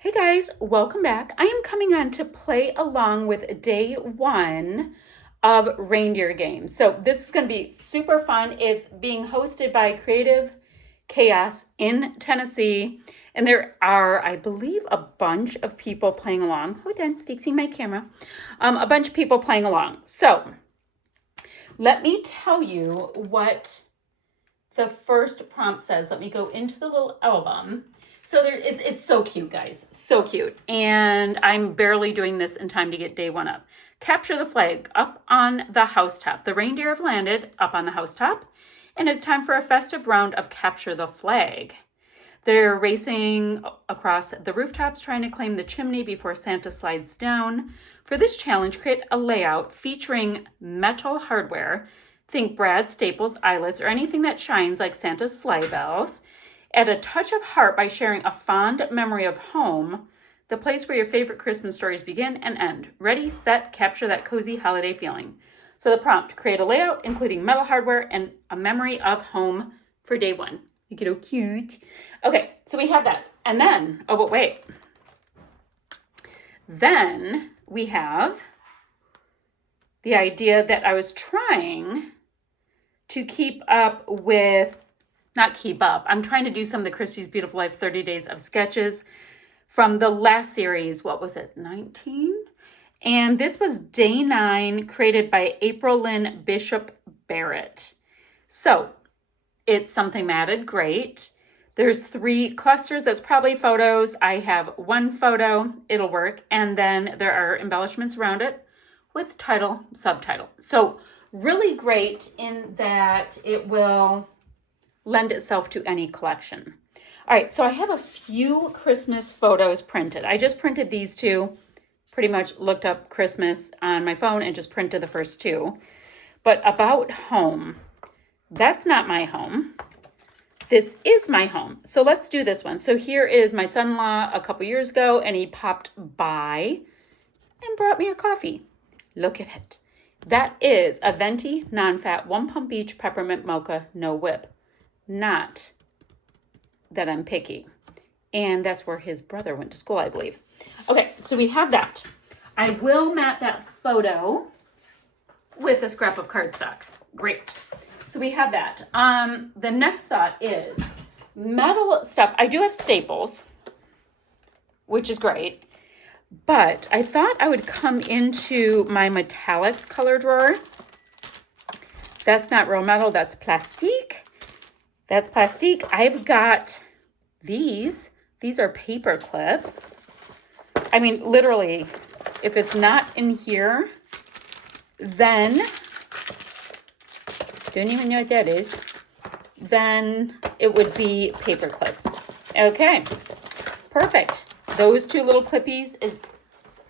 Hey guys, welcome back. I am coming on to play along with day one of Reindeer Games. So this is going to be super fun. It's being hosted by Creative Chaos in Tennessee. And there are, I believe, a bunch of people playing along. Hold on, fixing my camera. A bunch of people playing along. So let me tell you what the first prompt says. Let me go into the little album. So it's so cute, guys. So cute. And I'm barely doing this in time to get day one up. Capture the flag up on the housetop. The reindeer have landed up on the housetop, and it's time for a festive round of capture the flag. They're racing across the rooftops trying to claim the chimney before Santa slides down. For this challenge, create a layout featuring metal hardware. Think brads, staples, eyelets, or anything that shines like Santa's sleigh bells. Add a touch of heart by sharing a fond memory of home, the place where your favorite Christmas stories begin and end. Ready, set, capture that cozy holiday feeling. So the prompt, create a layout including metal hardware and a memory of home for day one. You get all cute. Okay, so we have that. And then, oh, but wait. Then we have the idea that I was trying to keep up with, not keep up, I'm trying to do some of the Christie's Beautiful Life 30 Days of Sketches from the last series. What was it, 19? And this was day 9, created by April Lynn Bishop Barrett. So it's something matted, great. There's 3 clusters, that's probably photos. I have 1 photo, it'll work. And then there are embellishments around it with title, subtitle. So really great in that it will lend itself to any collection. All right, so I have a few Christmas photos printed. I just printed these 2, pretty much looked up Christmas on my phone and just printed the first 2. But about home, that's not my home. This is my home. So let's do this one. So here is my son-in-law a couple years ago, and he popped by and brought me a coffee. Look at it. That is a venti, non-fat, 1 pump each peppermint mocha, no whip. Not that I'm picky. And that's where his brother went to school, I believe. Okay, so we have that. I will mat that photo with a scrap of cardstock. Great. So we have that. The next thought is metal stuff. I do have staples, which is great. But I thought I would come into my metallics color drawer. That's not real metal, that's plastique. That's plastique. I've got these. These are paper clips. I mean, literally, if it's not in here, then, don't even know what that is, then it would be paper clips. Okay, perfect. Those 2 little clippies is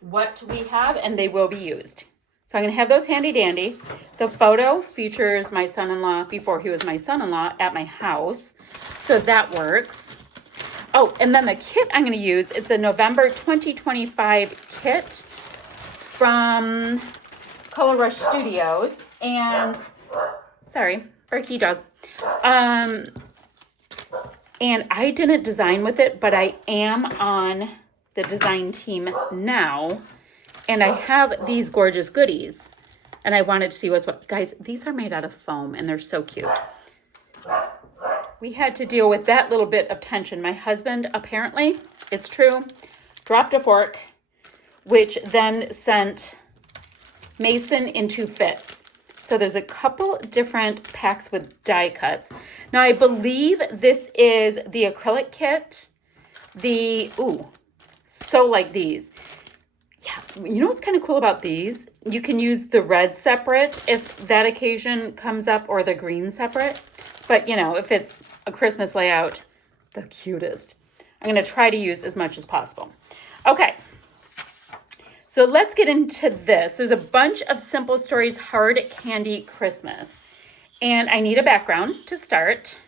what we have, and they will be used. So I'm going to have those handy dandy. The photo features my son-in-law before he was my son-in-law at my house. So that works. Oh, and then the kit I'm going to use, it's a November 2025 kit from Color Rush Studios. And, sorry, barky dog. And I didn't design with it, but I am on the design team now. And I have these gorgeous goodies. And I wanted to see what's what. Guys, these are made out of foam and they're so cute. We had to deal with that little bit of tension. My husband, apparently, it's true, dropped a fork, which then sent Mason into fits. So there's a couple different packs with die cuts. Now I believe this is the acrylic kit. So like these. Yeah, you know what's kind of cool about these? You can use the red separate if that occasion comes up, or the green separate. But, you know, if it's a Christmas layout, the cutest. I'm going to try to use as much as possible. Okay, so let's get into this. There's a bunch of Simple Stories Hard Candy Christmas. And I need a background to start.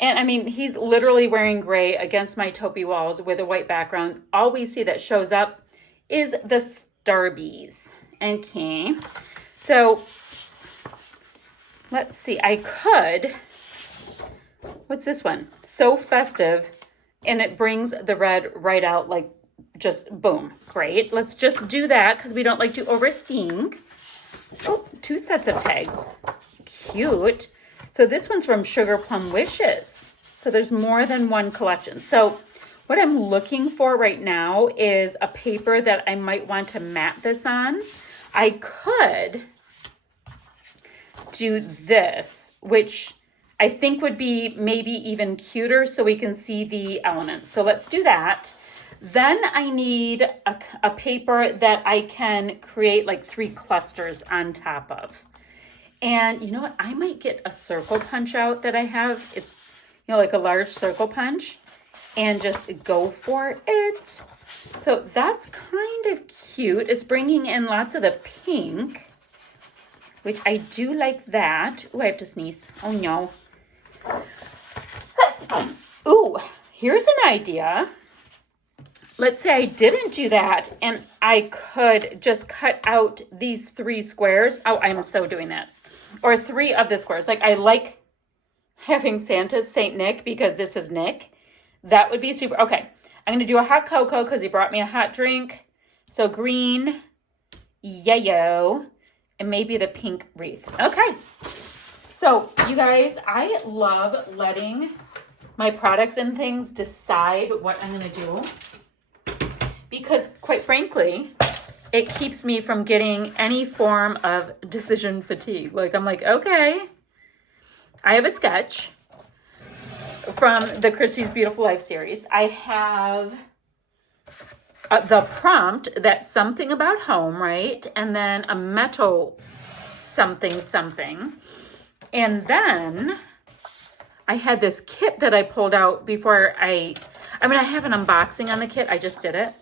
And I mean, he's literally wearing gray against my taupey walls with a white background. All we see that shows up is the Starbies. Okay, so let's see. I could, what's this one? So Festive And it brings the red right out, like just boom. Great. Let's just do that because we don't like to overthink. Oh, 2 sets of tags. Cute. So this one's from Sugar Plum Wishes. So there's more than one collection. So what I'm looking for right now is a paper that I might want to mat this on. I could do this, which I think would be maybe even cuter so we can see the elements. So let's do that. Then I need a paper that I can create like 3 clusters on top of. And you know what? I might get a circle punch out that I have. It's, you know, like a large circle punch, and just go for it. So that's kind of cute. It's bringing in lots of the pink, which I do like that. Ooh, I have to sneeze. Oh no. Ooh, here's an idea. Let's say I didn't do that and I could just cut out these 3 squares. Oh, I'm so doing that. Or 3 of the squares. Like I like having Santa's Saint Nick because this is Nick. That would be super. Okay, I'm going to do a hot cocoa because he brought me a hot drink. So green, yellow, and maybe the pink wreath. Okay. So you guys, I love letting my products and things decide what I'm going to do. Because quite frankly, it keeps me from getting any form of decision fatigue. Like I'm like, okay, I have a sketch from the Christy's Beautiful Life series. I have the prompt that's something about home, right? And then a metal something. And then I had this kit that I pulled out before I have an unboxing on the kit. I just did it.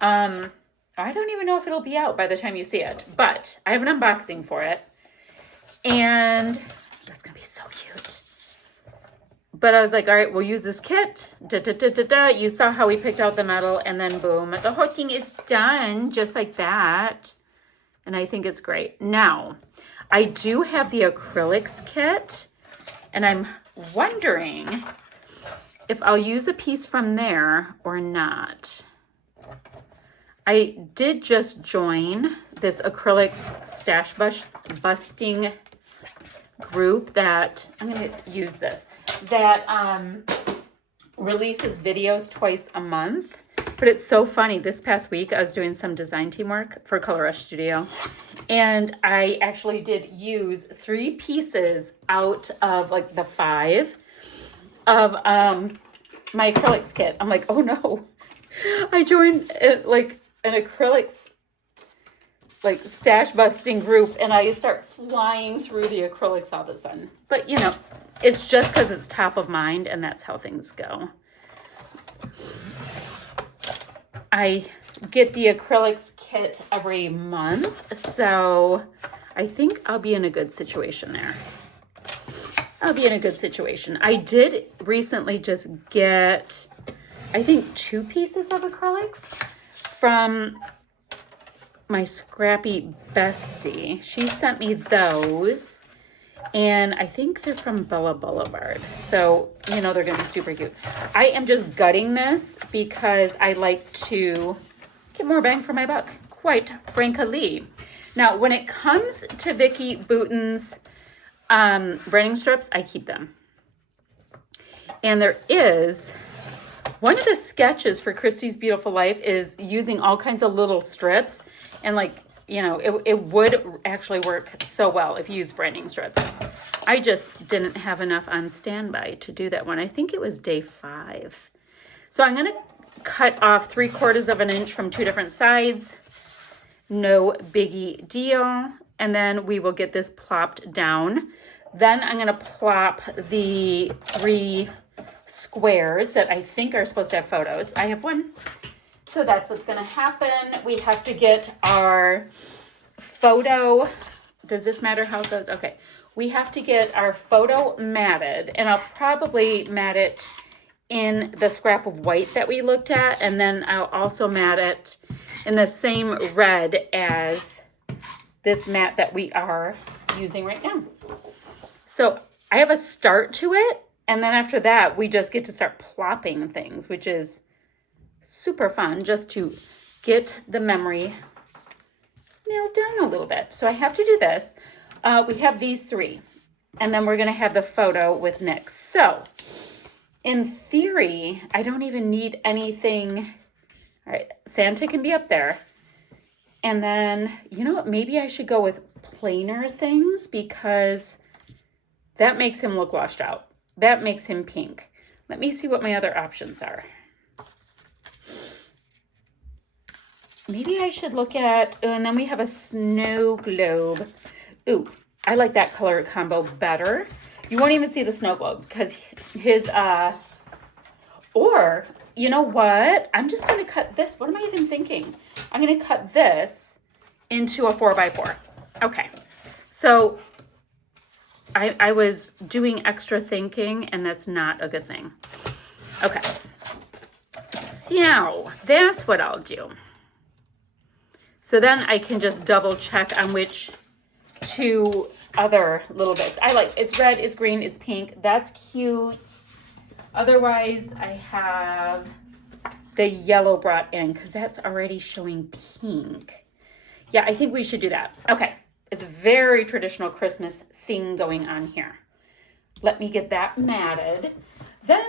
I don't even know if it'll be out by the time you see it, but I have an unboxing for it. And that's going to be so cute. But I was like, all right, we'll use this kit. You saw how we picked out the metal, and then boom, the whole thing is done just like that. And I think it's great. Now, I do have the acrylics kit, and I'm wondering if I'll use a piece from there or not. I did just join this acrylics stash busting group that, I'm going to use this, that releases videos twice a month. But it's so funny. This past week, I was doing some design team work for Color Rush Studio. And I actually did use 3 pieces out of like the 5 of my acrylics kit. I'm like, oh no. I joined like an acrylics like stash busting group, and I start flying through the acrylics all of a sudden. But you know, it's just because it's top of mind, and that's how things go. I get the acrylics kit every month, so I think I'll be in a good situation there. I'll be in a good situation. I did recently just get, I think, 2 pieces of acrylics from my scrappy bestie. She sent me those, and I think they're from Bella Boulevard. So, you know, they're going to be super cute. I am just gutting this because I like to get more bang for my buck, quite frankly. Now, when it comes to Vicki Boutin's branding strips, I keep them. And there is one of the sketches for Christy's Beautiful Life is using all kinds of little strips, and like, you know, it would actually work so well if you use branding strips. I just didn't have enough on standby to do that one. I think it was day 5. So I'm going to cut off 3/4 of an inch from 2 different sides. No biggie deal. And then we will get this plopped down. Then I'm going to plop the 3 squares that I think are supposed to have photos. I have one. So that's what's going to happen. We have to get our photo. Does this matter how it goes? Okay. We have to get our photo matted, and I'll probably mat it in the scrap of white that we looked at, and then I'll also mat it in the same red as this mat that we are using right now. So I have a start to it, And then after that, we just get to start plopping things, which is super fun just to get the memory nailed down a little bit. So I have to do this. We have these three, and then we're going to have the photo with Nick. So in theory, I don't even need anything. All right, Santa can be up there. And then, you know what, maybe I should go with plainer things because that makes him look washed out. That makes him pink. Let me see what my other options are. Maybe I should look at, and then we have a snow globe. Ooh, I like that color combo better. You won't even see the snow globe because his, or you know what? I'm just going to cut this. What am I even thinking? I'm going to cut this into a 4x4. Okay. So I was doing extra thinking, and that's not a good thing. Okay. So that's what I'll do. So then I can just double check on which two other little bits. I like, it's red, it's green, it's pink. That's cute. Otherwise, I have the yellow brought in because that's already showing pink. Yeah, I think we should do that. Okay, it's a very traditional Christmas thing going on here. Let me get that matted. Then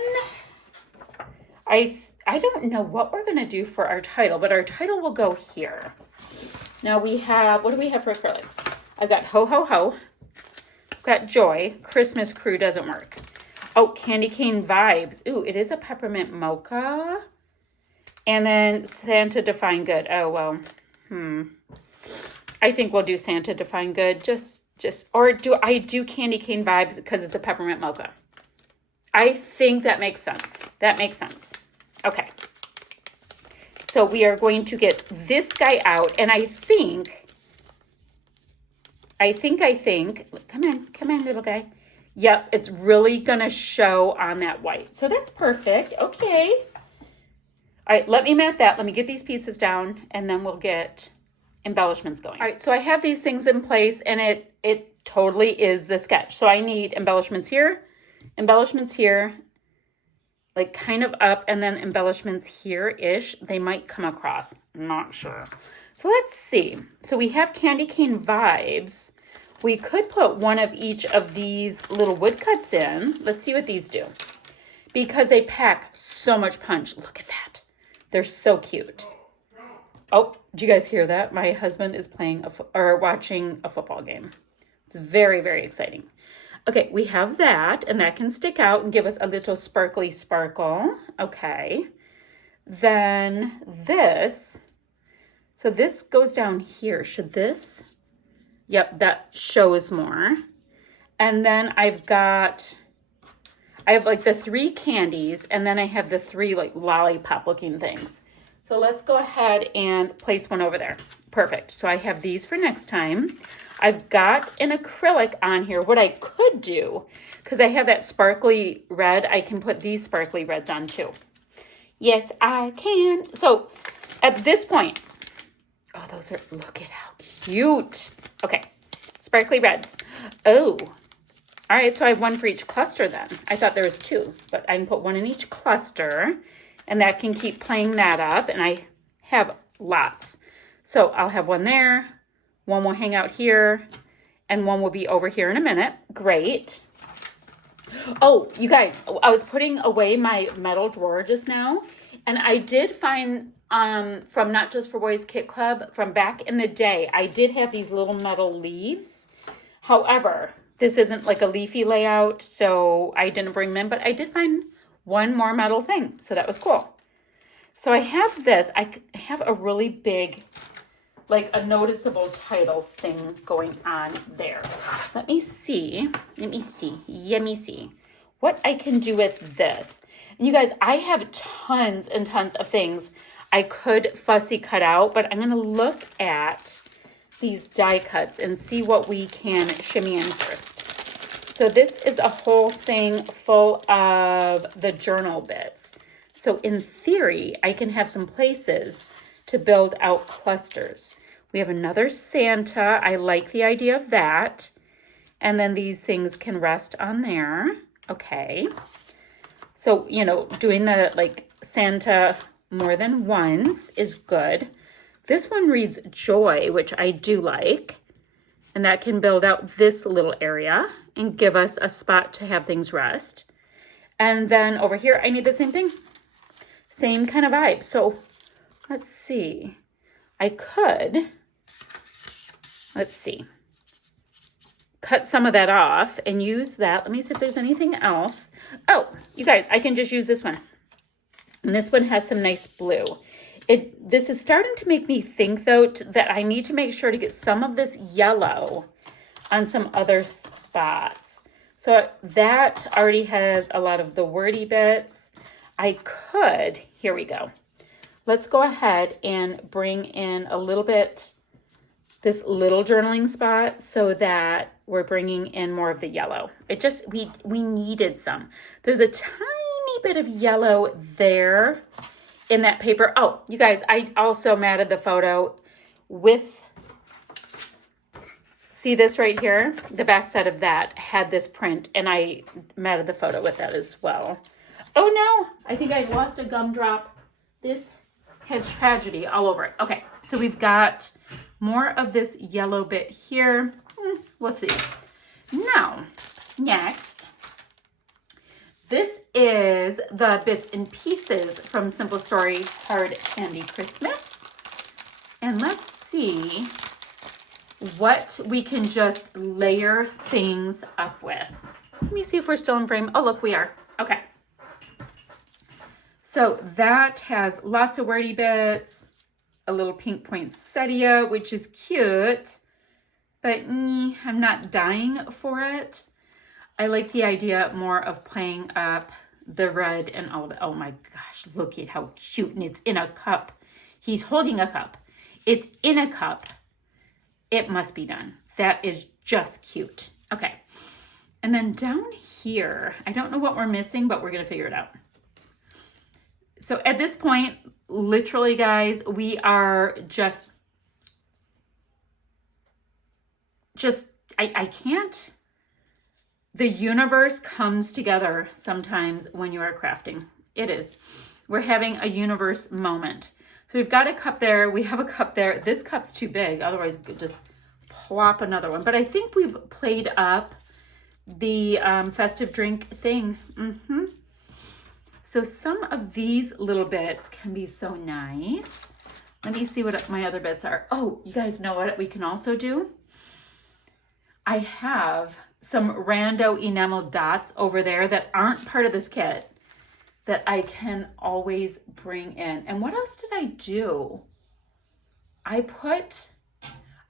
I don't know what we're going to do for our title, but our title will go here. Now we have, what do we have for acrylics? I've got Ho Ho Ho. I've got Joy. Christmas Crew doesn't work. Oh, Candy Cane Vibes. Ooh, it is a peppermint mocha. And then Santa Define Good. Oh, well, I think we'll do Santa Define Good. Or do I do Candy Cane Vibes because it's a peppermint mocha? I think that makes sense. That makes sense. Okay. So we are going to get this guy out, and I think, come in, little guy. Yep, it's really going to show on that white. So that's perfect. Okay. All right, let me mat that. Let me get these pieces down, and then we'll get embellishments going. All right, so I have these things in place, and it totally is the sketch. So I need embellishments here, like kind of up, and then embellishments here-ish. They might come across. I'm not sure. So let's see. So we have Candy Cane Vibes. We could put one of each of these little woodcuts in. Let's see what these do. Because they pack so much punch. Look at that. They're so cute. Oh, do you guys hear that? My husband is playing watching a football game. It's very, very exciting. Okay, we have that, and that can stick out and give us a little sparkly sparkle. Okay. Then this. So this goes down here. Should this? Yep, that shows more. And then I have like the 3 candies, and then I have the 3 like lollipop looking things. So let's go ahead and place one over there. Perfect. So I have these for next time. I've got an acrylic on here. What I could do, because I have that sparkly red, I can put these sparkly reds on too. Yes, I can. So at this point, oh, those are, look at how cute. Okay, sparkly reds. Oh, all right, so I have one for each cluster then. I thought there was 2, but I can put one in each cluster, and that can keep playing that up, and I have lots. So I'll have one there, one will hang out here, and one will be over here in a minute. Great. Oh, you guys, I was putting away my metal drawer just now, and I did find from Not Just for Boys Kit Club from back in the day, I did have these little metal leaves. However, this isn't like a leafy layout, so I didn't bring them in, but I did find one more metal thing, so that was cool. So I have this. I have a really big, like a noticeable title thing going on there. Let me see what I can do with this. And you guys, I have tons and tons of things I could fussy cut out, but I'm going to look at these die cuts and see what we can shimmy in first. So this is a whole thing full of the journal bits. So in theory, I can have some places to build out clusters. We have another Santa. I like the idea of that. And then these things can rest on there. Okay. So, you know, doing the like Santa more than once is good. This one reads joy, which I do like. And that can build out this little area and give us a spot to have things rest. And then over here, I need the same thing. Same kind of vibe. So let's see. I could, let's see, cut some of that off and use that. Let me see if there's anything else. Oh, you guys, I can just use this one. And this one has some nice blue. This is starting to make me think, though, that I need to make sure to get some of this yellow on some other spots. So that already has a lot of the wordy bits. I could, here we go. Let's go ahead and bring in a little bit, this little journaling spot, so that we're bringing in more of the yellow. It just, we needed some. There's a tiny bit of yellow there in that paper. Oh, you guys, I also matted the photo with, see this right here? The back side of that had this print, and I matted the photo with that as well. Oh no, I think I lost a gumdrop. This has tragedy all over it. Okay, so we've got more of this yellow bit here. We'll see. Now, next, this is the bits and pieces from Simple Story Hard Candy Christmas. And let's see what we can just layer things up with. Let me see if we're still in frame. Oh, look, we are. Okay. So that has lots of wordy bits, a little pink poinsettia, which is cute, but I'm not dying for it. I like the idea more of playing up the red and all of it. Oh my gosh, look at how cute. And it's in a cup. He's holding a cup. It's in a cup. It must be done. That is just cute. Okay. And then down here, I don't know what we're missing, but we're going to figure it out. So at this point, literally, guys, we are just I can't. The universe comes together sometimes when you are crafting. It is. We're having a universe moment. So we've got a cup there. We have a cup there. This cup's too big. Otherwise, we could just plop another one. But I think we've played up the festive drink thing. So some of these little bits can be so nice. Let me see what my other bits are. Oh, you guys know what we can also do? I have some rando enamel dots over there that aren't part of this kit that I can always bring in. And what else did I do? I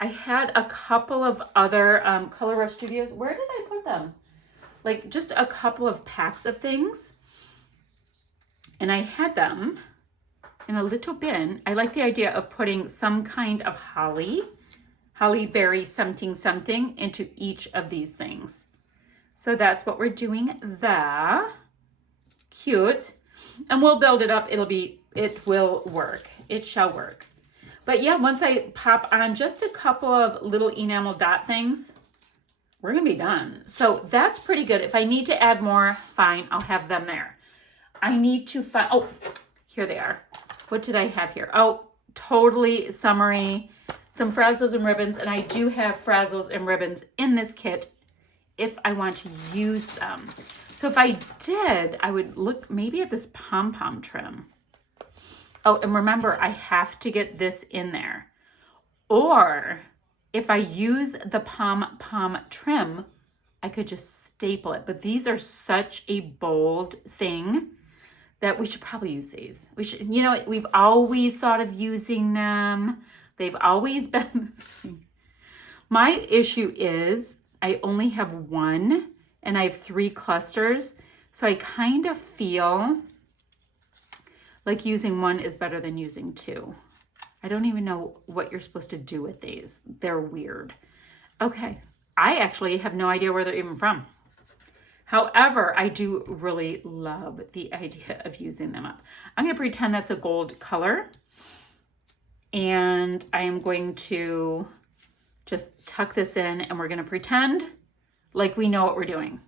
had a couple of other Color Rush Studios. Where did I put them? Like just a couple of packs of things. And I had them in a little bin. I like the idea of putting some kind of holly berry something into each of these things. So that's what we're doing there. Cute. And we'll build it up. It will work. It shall work. But yeah, once I pop on just a couple of little enamel dot things, we're gonna be done. So that's pretty good. If I need to add more, fine, I'll have them there. I need to find, oh, here they are. What did I have here? Oh, totally summery, some frazzles and ribbons, and I do have frazzles and ribbons in this kit if I want to use them. So if I did, I would look maybe at this pom-pom trim. Oh, and remember, I have to get this in there. Or if I use the pom-pom trim, I could just staple it. But these are such a bold thing that we should probably use these. We should, you know, we've always thought of using them. They've always been. My issue is I only have one and I have 3 clusters. So I kind of feel like using one is better than using 2. I don't even know what you're supposed to do with these. They're weird. Okay. I actually have no idea where they're even from. However, I do really love the idea of using them up. I'm going to pretend that's a gold color. And I am going to just tuck this in and we're going to pretend like we know what we're doing.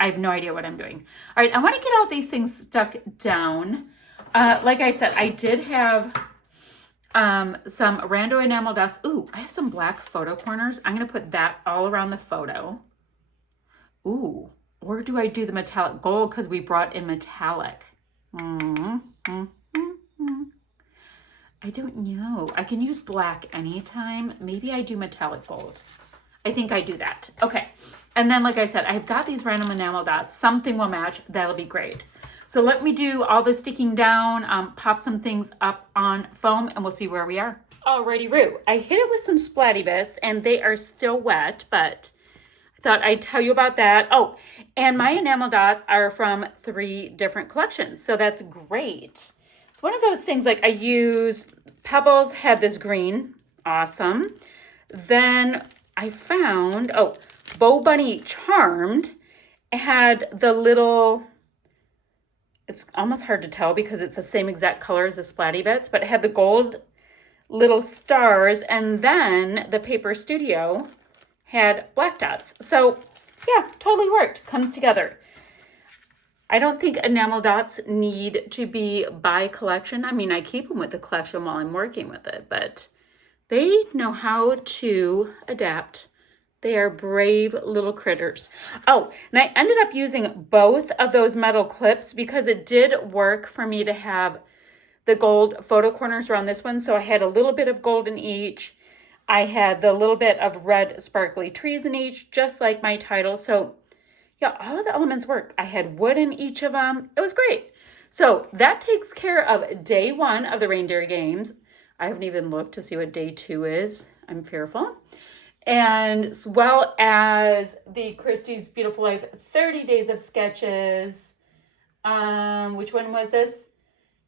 I have no idea what I'm doing. All right, I want to get all these things stuck down. Like I said, I did have some rando enamel dots. Ooh, I have some black photo corners. I'm going to put that all around the photo. Ooh, or do I do the metallic gold because we brought in metallic? I don't know. I can use black anytime. Maybe I do metallic gold. I think I do that. Okay. And then, like I said, I've got these random enamel dots. Something will match. That'll be great. So let me do all the sticking down, pop some things up on foam, and we'll see where we are. Alrighty, Roo. I hit it with some splatty bits, and they are still wet, but I thought I'd tell you about that. Oh, and my enamel dots are from 3 different collections, so that's great. It's one of those things, like I used, Pebbles had this green, awesome. Then I found, oh, Bow Bunny Charmed had the little, it's almost hard to tell because it's the same exact color as the splatty bits, but it had the gold little stars, and then the Paper Studio had black dots. So yeah, totally worked, comes together. I don't think enamel dots need to be by collection. I mean, I keep them with the collection while I'm working with it, but they know how to adapt. They are brave little critters. Oh, and I ended up using both of those metal clips because it did work for me to have the gold photo corners around this one. So I had a little bit of gold in each. I had the little bit of red sparkly trees in each, just like my title. So yeah, all of the elements worked. I had wood in each of them. It was great. So that takes care of day 1 of the Reindeer Games. I haven't even looked to see what day 2 is. I'm fearful. And as well as the Christie's Beautiful Life 30 Days of Sketches. Which one was this?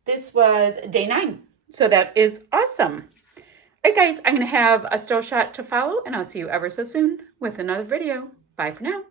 This was day 9. So that is awesome. All right, guys, I'm going to have a still shot to follow, and I'll see you ever so soon with another video. Bye for now.